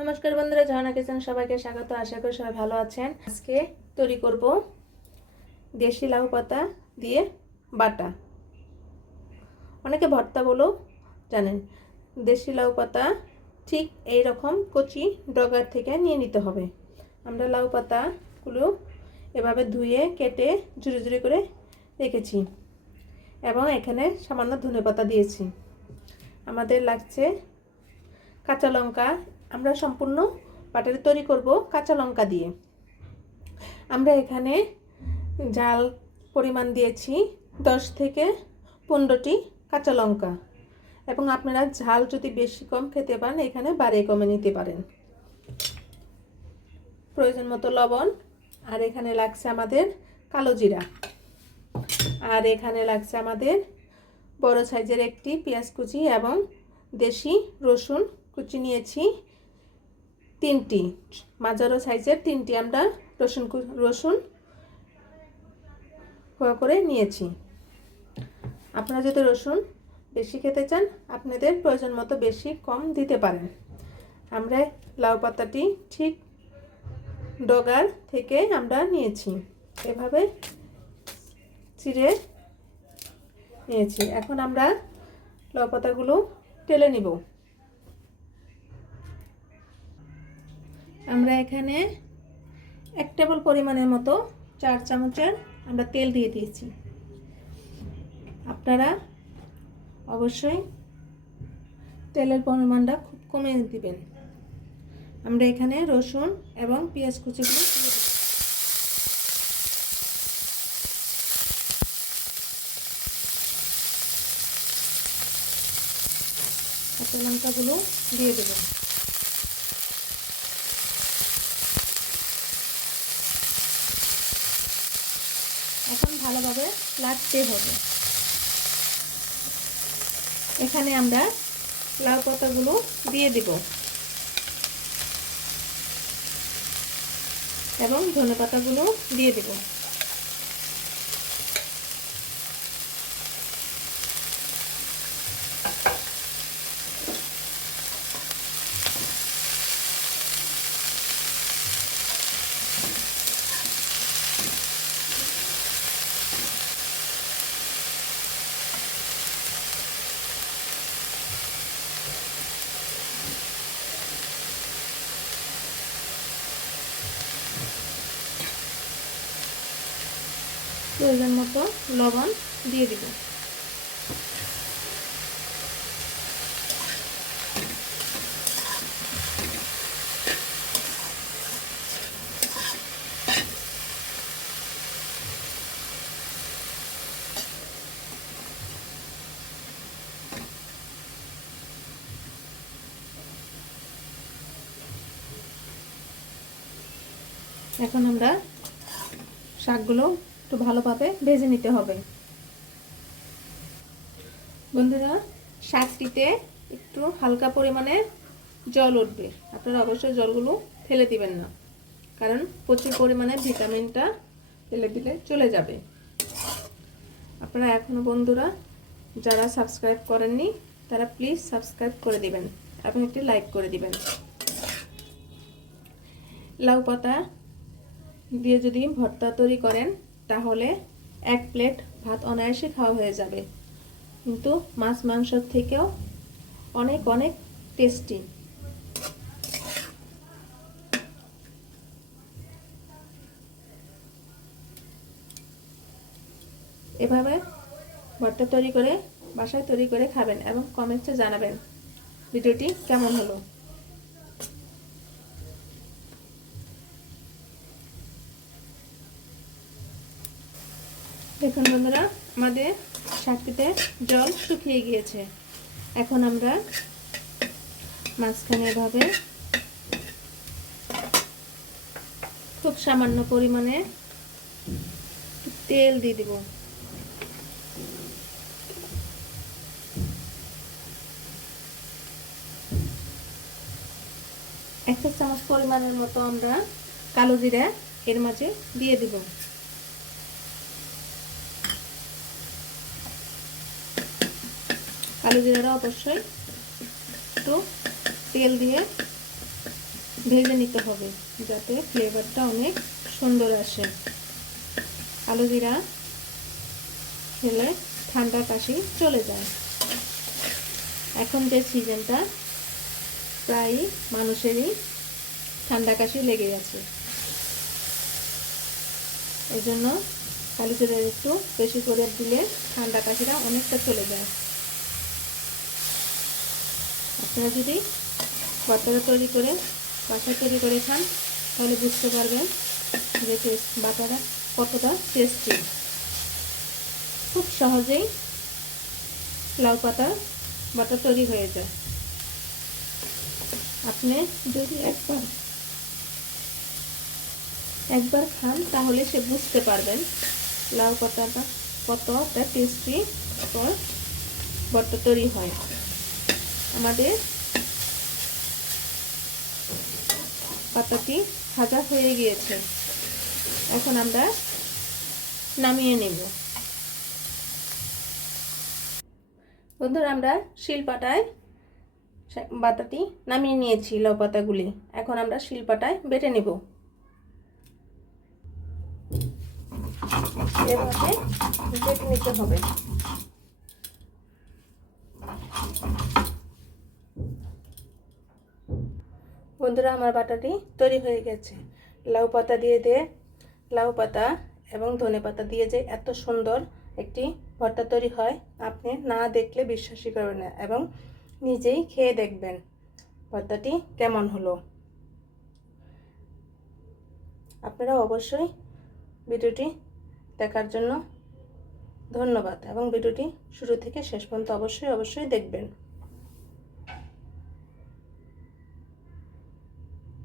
নমস্কার বন্ধুরা, ঝর্ণা কিচেন সবাইকে স্বাগত। আশা করি সবাই ভালো আছেন। আজকে তৈরি করব দেশি লাউ পাতা দিয়ে বাটা। অনেকে ভর্তা বলেও জানেন। দেশি লাউ পাতা ঠিক এই রকম কচি ডগার থেকে নিয়ে নিতে হবে। আমরা লাউ পাতাগুলো এভাবে ধুয়ে, কেটে ঝুড়ি ঝুড়ি করে রেখেছি এবং এখানে সামান্য ধনে পাতা দিয়েছি। আমাদের লাগছে কাঁচা লঙ্কা আমরা সম্পূর্ণ বাটারি তৈরি করব কাঁচা লঙ্কা দিয়ে। আমরা এখানে ঝাল পরিমাণ দিয়েছি দশ থেকে পনেরোটি কাঁচা লঙ্কা। এবং আপনারা ঝাল যদি বেশি কম খেতে পান, এখানে বাড়িয়ে কমে নিতে পারেন। প্রয়োজন মতো লবণ, আর এখানে লাগছে আমাদের কালো জিরা। আর এখানে লাগছে আমাদের বড় সাইজের একটি পেঁয়াজ কুচি এবং দেশি রসুন কুচি নিয়েছি। তিনটি মাঝারো সাইজের তিনটি আমরা রসুন রসুন খোয়া করে নিয়েছি। আপনারা যদি রসুন বেশি খেতে চান, আপনাদের প্রয়োজন মতো বেশি কম দিতে পারেন। আমরা লাউ পাতাটি ঠিক ডগার থেকে আমরা নিয়েছি। এভাবে চিড়ে নিয়েছি। এখন আমরা লাউ পাতাগুলো টেলে নিব। আমরা এখানে এক টেবিল পরিমাণের মতো চার চামচের আমরা তেল দিয়ে দিয়েছি। আপনারা অবশ্যই তেলের পরিমাণটা খুব কমে দিবেন। আমরা এখানে রসুন এবং পেঁয়াজ কুচিগুলো কাঁচা লঙ্কাগুলো দিয়ে দেবেন এখন ভালোভাবে লাটতে হবে। এখানে আমরা লাউ পাতাগুলো দিয়ে দেব। এবং ধনে পাতাগুলো দিয়ে দেব। প্রয়োজন মতো লবণ দিয়ে দিব। এখন আমরা শাকগুলো একটু ভালোভাবে ভেজে নিতে হবে। বন্ধুরা, শাকটিতে একটু হালকা পরিমাণে জল উঠবে। আপনারা অবশ্যই জলগুলো ফেলে দিবেন না, কারণ প্রচুর পরিমাণে ভিটামিনটা ফেলে দিলে চলে যাবে। আপনারা এখনও বন্ধুরা, যারা সাবস্ক্রাইব করেননি, তারা প্লিজ সাবস্ক্রাইব করে দিবেন এবং একটি লাইক করে দিবেন। লাউ পাতা দিয়ে যদি ভর্তা তৈরি করেন তাহলে এক প্লেট ভাত অনায়াসে খাওয়া হয়ে যাবে। কিন্তু মাছ মাংসর থেকেও অনেক অনেক টেস্টি এভাবে ভর্তা তৈরি করে, বাসায় তৈরি করে খাবেন এবং কমেন্টসে জানাবেন। ভিডিওটি কেমন হলো? দেখুন বন্ধুরা, আমাদের শাকটিতে জল শুকিয়ে গিয়েছে। এখন আমরা মাঝখানে এভাবে খুব সামান্য পরিমাণে তেল দিয়ে দিব। এক চামচ পরিমাণের মতো আমরা কালো জিরা এর মাঝে দিয়ে দিব। কালো জিরাটা অবশ্যই একটু তেল দিয়ে ভেজে নিতে হবে, যাতে ফ্লেভারটা অনেক সুন্দর আসে। আলু জিরা খেলে ঠান্ডা কাশি চলে যায়। এখন যে সিজনটা, প্রায় মানুষেরই ঠান্ডা কাশি লেগে গেছে। এই জন্য কালি জিরা একটু বেশি করে দিলে ঠান্ডা কাশিটা অনেকটা চলে যায়। আপনারা যদি বাটাটা তৈরি করে বাসা তৈরি করে খান, তাহলে বুঝতে পারবেন যে টেস্ট বাটাটা কতটা টেস্টি খুব সহজেই লাউ পাতা বাটা তৈরি হয়ে যায়। আপনি যদি একবার একবার খান, তাহলে সে বুঝতে পারবেন লাউ পাতাটা কতটা টেস্টি বট্টা তৈরি হয়। আমাদের পাতাটি ভাজা হয়ে গিয়েছে। এখন আমরা নামিয়ে নেব। বন্ধুরা, আমরা শিলপাটায় বাতাটি নামিয়ে নিয়েছি, লাউ পাতাগুলি। এখন আমরা শিলপাটায় বেটে নেব। এভাবে বেটে নিতে হবে। বন্ধুরা, আমার বাটাটি তৈরি হয়ে গেছে। লাউ পাতা দিয়ে দিয়ে লাউ পাতা এবং ধনে পাতা দিয়ে যে এত সুন্দর একটি ভর্তা তৈরি হয়, আপনি না দেখলে বিশ্বাসই করবেন না এবং নিজেই খেয়ে দেখবেন ভর্তাটি কেমন হলো। আপনারা অবশ্যই ভিডিওটি দেখার জন্য ধন্যবাদ এবং ভিডিওটি শুরু থেকে শেষ পর্যন্ত অবশ্যই অবশ্যই দেখবেন।